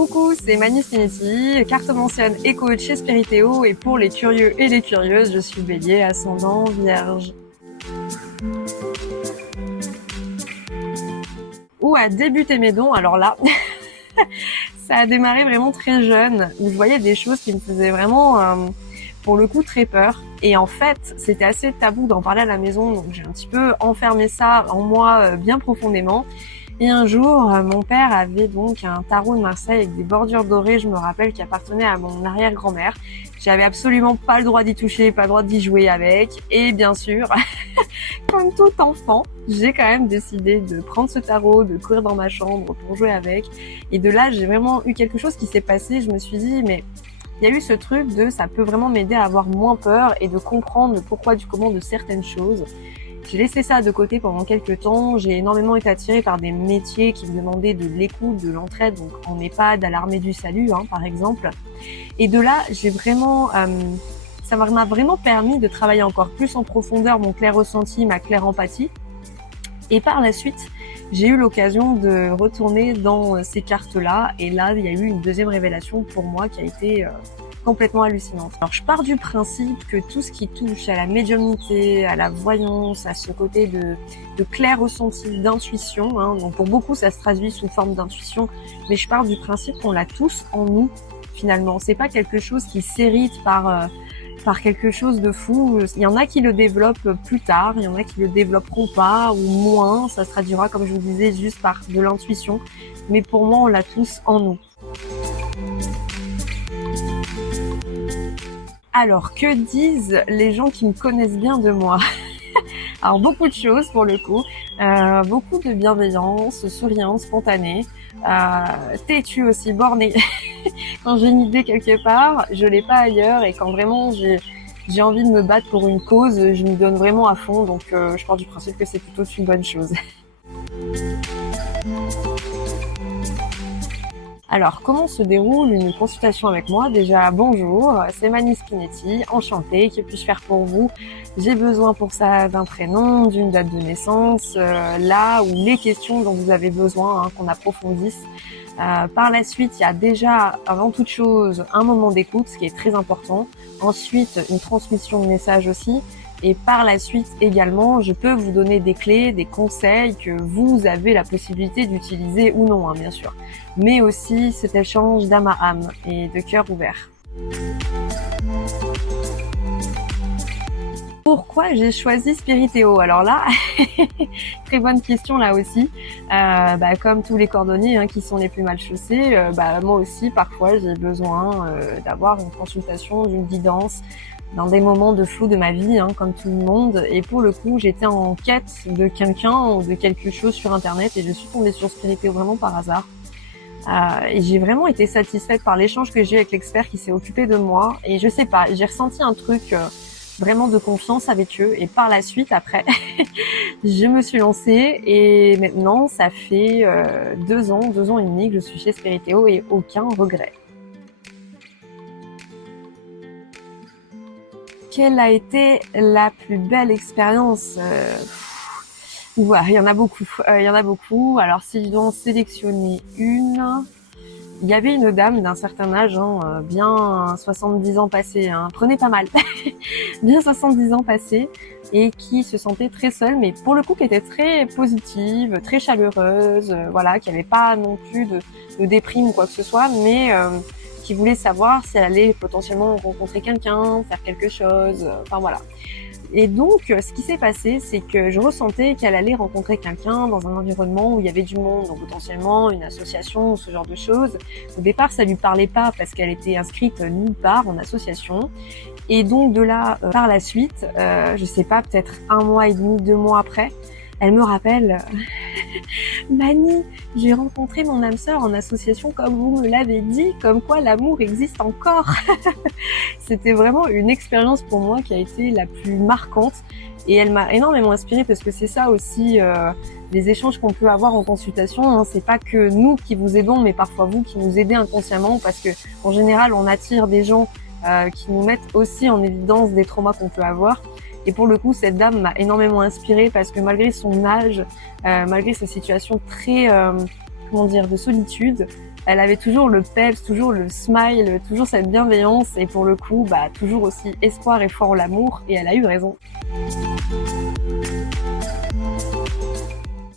Coucou, c'est Mani Spinetti, cartomancienne et coach chez Spiritéo, et pour les curieux et les curieuses, je suis Bélier, ascendant Vierge. Où a débuté mes dons? Alors là, ça a démarré vraiment très jeune, où je voyais des choses qui me faisaient vraiment, pour le coup, très peur. Et en fait, c'était assez tabou d'en parler à la maison, donc j'ai un petit peu enfermé ça en moi bien profondément. Et un jour, mon père avait donc un tarot de Marseille avec des bordures dorées, je me rappelle, qui appartenait à mon arrière-grand-mère. J'avais absolument pas le droit d'y toucher, pas le droit d'y jouer avec. Et bien sûr, comme tout enfant, j'ai quand même décidé de prendre ce tarot, de courir dans ma chambre pour jouer avec. Et de là, j'ai vraiment eu quelque chose qui s'est passé. Je me suis dit, mais il y a eu ce truc de ça peut vraiment m'aider à avoir moins peur et de comprendre le pourquoi du comment de certaines choses. J'ai laissé ça de côté pendant quelques temps. J'ai énormément été attirée par des métiers qui me demandaient de l'écoute, de l'entraide, donc en EHPAD, à l'armée du salut, par exemple. Et de là, j'ai vraiment, ça m'a vraiment permis de travailler encore plus en profondeur mon clair ressenti, ma claire empathie. Et par la suite, j'ai eu l'occasion de retourner dans ces cartes-là. Et là, il y a eu une deuxième révélation pour moi qui a été complètement hallucinante. Alors, je pars du principe que tout ce qui touche à la médiumnité, à la voyance, à ce côté de clair ressenti, d'intuition, donc pour beaucoup, ça se traduit sous forme d'intuition, mais je pars du principe qu'on l'a tous en nous, finalement. C'est pas quelque chose qui s'hérite par quelque chose de fou. Il y en a qui le développent plus tard, il y en a qui le développeront pas ou moins. Ça se traduira, comme je vous disais, juste par de l'intuition. Mais pour moi, on l'a tous en nous. Alors, que disent les gens qui me connaissent bien de moi? Alors, beaucoup de choses pour le coup. Beaucoup de bienveillance, souriante, spontanée. Têtue aussi, bornée. Quand j'ai une idée quelque part, je l'ai pas ailleurs, et quand vraiment j'ai envie de me battre pour une cause, je m'y donne vraiment à fond, donc je pars du principe que c'est plutôt une bonne chose. Alors, comment se déroule une consultation avec moi? Déjà, bonjour, c'est Mani Spinetti, enchantée, que puis-je faire pour vous? J'ai besoin pour ça d'un prénom, d'une date de naissance, là où les questions dont vous avez besoin, qu'on approfondisse. Par la suite, il y a déjà, avant toute chose, un moment d'écoute, ce qui est très important. Ensuite, une transmission de messages aussi. Et par la suite également, je peux vous donner des clés, des conseils que vous avez la possibilité d'utiliser ou non, bien sûr. Mais aussi cet échange d'âme à âme et de cœur ouvert. Pourquoi j'ai choisi Spiritéo? Alors là, très bonne question là aussi. Comme tous les cordonniers qui sont les plus mal chaussés, moi aussi parfois j'ai besoin d'avoir une consultation, d'une guidance dans des moments de flou de ma vie, comme tout le monde. Et pour le coup, j'étais en quête de quelqu'un ou de quelque chose sur Internet et je suis tombée sur Spiritéo vraiment par hasard. Et j'ai vraiment été satisfaite par l'échange que j'ai eu avec l'expert qui s'est occupé de moi. Et je sais pas, j'ai ressenti un truc vraiment de confiance avec eux. Et par la suite, après, je me suis lancée et maintenant, ça fait 2 ans et demi que je suis chez Spiritéo et aucun regret. Quelle a été la plus belle expérience? Il y en a beaucoup. Alors, si je dois en sélectionner une, il y avait une dame d'un certain âge, bien 70 ans passés, prenez pas mal, bien 70 ans passés, et qui se sentait très seule, mais pour le coup qui était très positive, très chaleureuse, qui avait pas non plus de déprime ou quoi que ce soit, mais qui voulait savoir si elle allait potentiellement rencontrer quelqu'un, faire quelque chose, Et donc, ce qui s'est passé, c'est que je ressentais qu'elle allait rencontrer quelqu'un dans un environnement où il y avait du monde, donc potentiellement une association ou ce genre de choses. Au départ, ça lui parlait pas parce qu'elle était inscrite nulle part en association. Et donc de là, par la suite, je sais pas, peut-être 1 mois et demi, 2 mois après, elle me rappelle Mani, j'ai rencontré mon âme sœur en association comme vous me l'avez dit, comme quoi l'amour existe encore. C'était vraiment une expérience pour moi qui a été la plus marquante et elle m'a énormément inspirée parce que c'est ça aussi les échanges qu'on peut avoir en consultation. C'est pas que nous qui vous aidons, mais parfois vous qui nous aidez inconsciemment parce que en général on attire des gens qui nous mettent aussi en évidence des traumas qu'on peut avoir. Et pour le coup, cette dame m'a énormément inspirée parce que malgré son âge, malgré sa situation très, de solitude, Elle avait toujours le peps, toujours le smile, toujours cette bienveillance et pour le coup, toujours aussi espoir et foi en l'amour et elle a eu raison.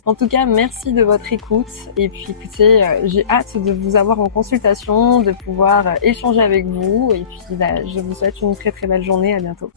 En tout cas, merci de votre écoute et puis écoutez, j'ai hâte de vous avoir en consultation, de pouvoir échanger avec vous et puis je vous souhaite une très très belle journée, à bientôt.